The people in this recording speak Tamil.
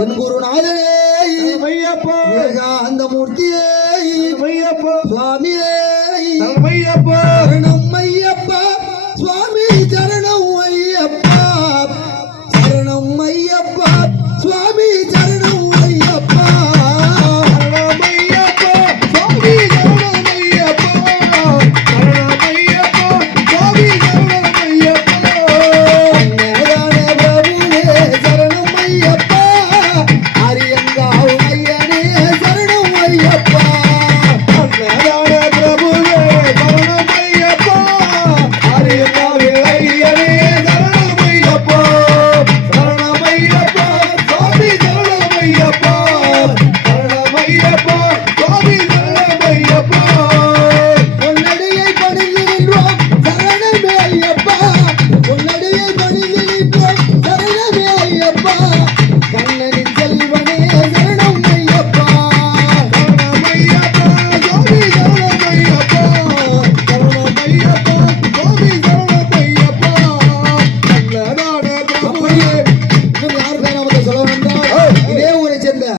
என் குருநாதனே அந்த மூர்த்தியே சுவாமியே சரணம் ஐயப்பா சுவாமி சரணம் ஐயப்பா சரணம் ஐயப்பா சுவாமி